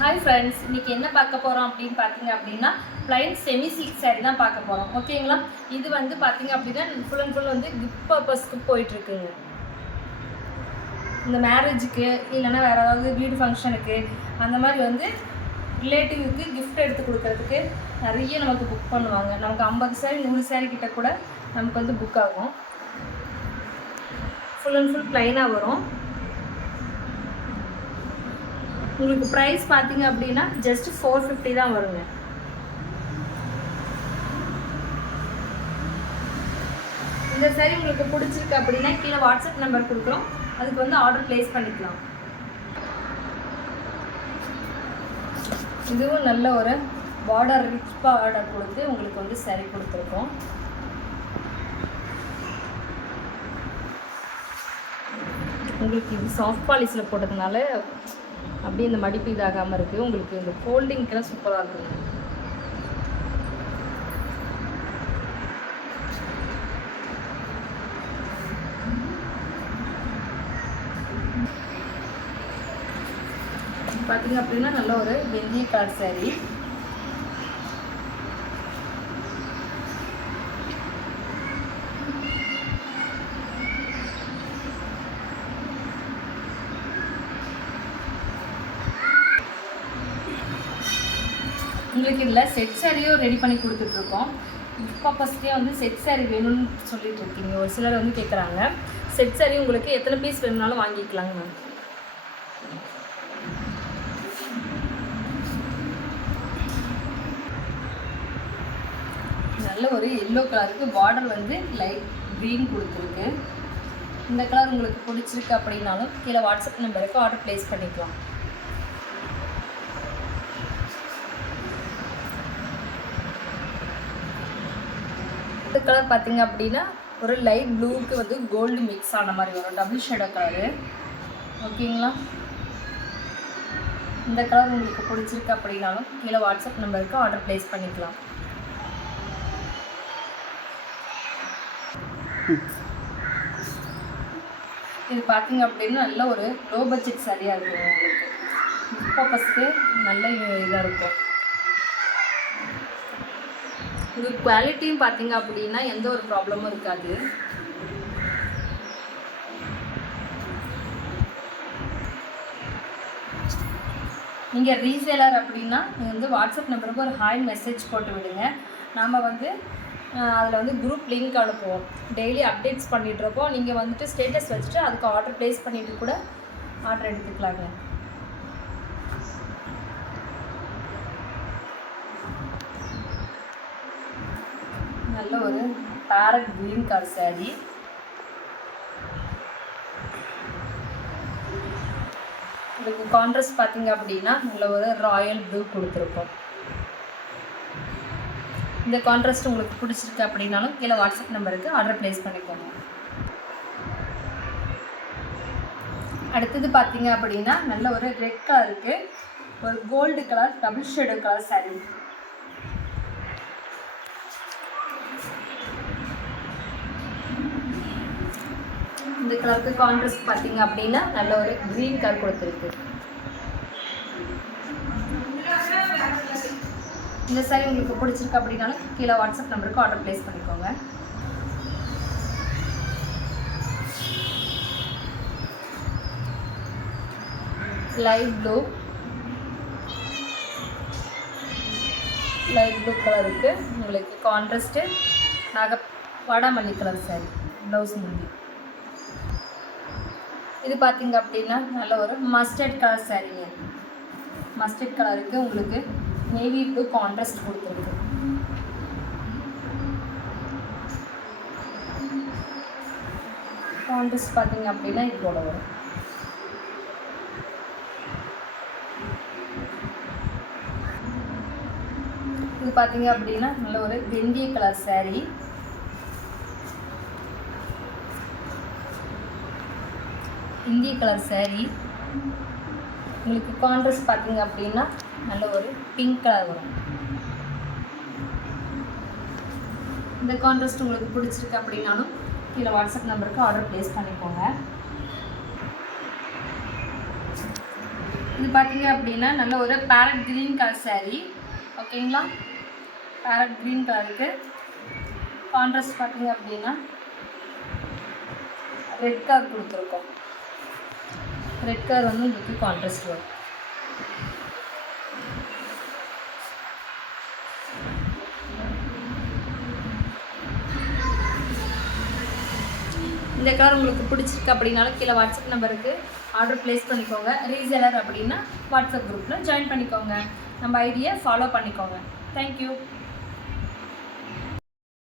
Hi friends, இன்றைக்கி என்ன பார்க்க போகிறோம் அப்படின்னு பார்த்தீங்க அப்படின்னா ப்ளைன் செமி சில்க் சாரீ தான் பார்க்க போகிறோம். ஓகேங்களா? இது வந்து பார்த்தீங்க அப்படின்னா ஃபுல் அண்ட் ஃபுல் வந்து கிஃப்ட் பர்பஸ்க்கு போயிட்டுருக்குங்க. இந்த மேரேஜுக்கு இல்லைன்னா வேறு ஏதாவது வீடு ஃபங்க்ஷனுக்கு அந்த மாதிரி வந்து ரிலேட்டிவ்க்கு கிஃப்ட் எடுத்து கொடுக்கறதுக்கு நிறைய நமக்கு புக் பண்ணுவாங்க. நமக்கு 50 சாரீ 100 சாரீ கிட்ட கூட நமக்கு வந்து புக் ஆகும். ஃபுல் அண்ட் ஃபுல் ப்ளைனாக வரும். உங்களுக்கு ப்ரைஸ் பார்த்தீங்க அப்படின்னா ஜஸ்ட் 450 தான் வருங்க. இந்த சாரீ உங்களுக்கு பிடிச்சிருக்கு அப்படின்னா கீழே வாட்ஸ்அப் நம்பர் கொடுக்குறோம், அதுக்கு வந்து ஆர்டர் ப்ளேஸ் பண்ணிக்கலாம். இதுவும் நல்ல ஒரு பார்டர் ரிச் பார்டர் கொடுத்து உங்களுக்கு வந்து சாரீ கொடுத்துருக்கோம். உங்களுக்கு இது சாஃப்ட் பாலிஷில் போட்டதுனால அப்படியே இந்த மடிப்பு இதாகாமல் இருக்குது. உங்களுக்கு இந்த ஃபோல்டிங்க்கெல்லாம் சூப்பராக இருக்குங்க. பார்த்தீங்க அப்படின்னா நல்ல ஒரு வெள்ளி கலர் சாரீ. உங்களுக்கு இதில் செட் சாரியும் ரெடி பண்ணி கொடுத்துட்ருக்கோம். இப்போ ஃபஸ்ட்டே வந்து செட் சாரீ வேணும்னு சொல்லிட்டு இருக்கீங்க. ஒரு சிலர் வந்து கேட்குறாங்க. செட் சாரீ உங்களுக்கு எத்தனை பீஸ் வேணும்னாலும் வாங்கிக்கலாங்க மேம். நல்ல ஒரு எல்லோ கலருக்கு பார்டர் வந்து லைட் க்ரீன் கொடுத்துருக்கு. இந்த கலர் உங்களுக்கு பிடிச்சிருக்கு அப்படின்னாலும் கீழே வாட்ஸ்அப் நம்பருக்கு ஆர்டர் ப்ளேஸ் பண்ணிக்கலாம். இந்த கலர் பார்த்தீங்க அப்படின்னா ஒரு லைட் ப்ளூவுக்கு வந்து கோல்டு மிக்ஸ் ஆன மாதிரி வரும், டபுள் ஷேடோ கலரு. ஓகேங்களா? இந்த கலர் உங்களுக்கு பிடிச்சிருக்கு அப்படின்னாலும் கீழே வாட்ஸ்அப் நம்பருக்கு ஆர்டர் ப்ளேஸ் பண்ணிக்கலாம். இது பார்த்தீங்க அப்படின்னா நல்ல ஒரு லோ பட்ஜெட் சரியாக இருக்கும். உங்களுக்கு இப்போ ஃபஸ்ட்டு நல்ல இதாக இருக்கும். இது குவாலிட்டியும் பார்த்தீங்க அப்படின்னா எந்த ஒரு ப்ராப்ளமும் இருக்காது. நீங்கள் ரீசேலர் அப்படின்னா நீங்கள் வந்து வாட்ஸ்அப் நம்பருக்கு ஒரு ஹாய் மெசேஜ் போட்டு விடுங்க. நாம் வந்து அதில் வந்து குரூப் லிங்க் அனுப்புவோம். டெய்லி அப்டேட்ஸ் பண்ணிகிட்ருக்கோம். நீங்கள் வந்துட்டு ஸ்டேட்டஸ் வச்சுட்டு அதுக்கு ஆர்டர் ப்ளேஸ் பண்ணிவிட்டு கூட ஆர்டர் எடுத்துக்கலாங்க. நல்ல ஒரு பேரட் க்ரீன் கலர் சாரீ. உங்களுக்கு கான்ட்ராஸ்ட் பார்த்தீங்க அப்படின்னா நல்ல ஒரு ராயல் ப்ளூ கொடுத்துருக்கோம். இந்த கான்ட்ராஸ்ட் உங்களுக்கு பிடிச்சிருக்கு அப்படின்னாலும் கீழே வாட்ஸ்அப் நம்பருக்கு ஆர்டர் ப்ளேஸ் பண்ணிக்கோங்க. அடுத்தது பார்த்தீங்க அப்படின்னா நல்ல ஒரு ரெட் கலருக்கு ஒரு gold colour double shadow colour sari. இந்த கலருக்கு கான்ட்ராஸ்ட் பார்த்தீங்க அப்படின்னா நல்ல ஒரு க்ரீன் கலர் கொடுத்துருக்கு. இந்த சாரீ உங்களுக்கு பிடிச்சிருக்கு அப்படின்னாலும் கீழே வாட்ஸ்அப் நம்பருக்கு ஆர்டர் ப்ளேஸ் பண்ணிக்கோங்க. லைட் ப்ளூ கலருக்கு உங்களுக்கு கான்ட்ராஸ்ட்டு வாடாமல்லி கலர் சாரீ ப்ளவுஸ் முந்தி. இது பார்த்தீங்க அப்படின்னா நல்ல ஒரு மஸ்டர்ட் கலர் சாரீங்க. மஸ்டர்ட் கலருக்கு உங்களுக்கு நேவி ப்ளூ கான்ட்ராஸ்ட் கொடுத்துருக்கு. கான்ட்ராஸ்ட் பார்த்தீங்க அப்படின்னா இது போல வரும். இது பார்த்தீங்க அப்படின்னா நல்ல ஒரு வெந்தய கலர் சாரீ. இந்திய கலர் சாரீ. உங்களுக்கு கான்ட்ராஸ்ட் பார்த்தீங்க அப்படின்னா நல்ல ஒரு பிங்க் கலர் வரும். இந்த கான்ட்ராஸ்ட் உங்களுக்கு பிடிச்சிருக்கு அப்படின்னாலும் கீழே வாட்ஸ்அப் நம்பருக்கு ஆர்டர் ப்ளேஸ் பண்ணிக்கோங்க. இது பார்த்தீங்க அப்படின்னா நல்ல ஒரு பேரட் க்ரீன் கலர் saree. ஓகேங்களா, பேரட் க்ரீன் கலருக்கு கான்ட்ராஸ்ட் பார்த்தீங்க அப்படின்னா ரெட் கலர் கொடுத்துருக்கோம். ரெட் கலர் வந்து உங்களுக்கு கான்ட்ராஸ்ட் வரும். இந்த கலர் உங்களுக்கு பிடிச்சிருக்கு அப்படின்னாலும் கீழே வாட்ஸ்அப் நம்பருக்கு ஆர்டர் ப்ளேஸ் பண்ணிக்கோங்க. ரீசெலர் அப்படின்னா வாட்ஸ்அப் குரூப்பில் ஜாயின் பண்ணிக்கோங்க. நம்ம ஐடியை ஃபாலோ பண்ணிக்கோங்க. தேங்க்யூ.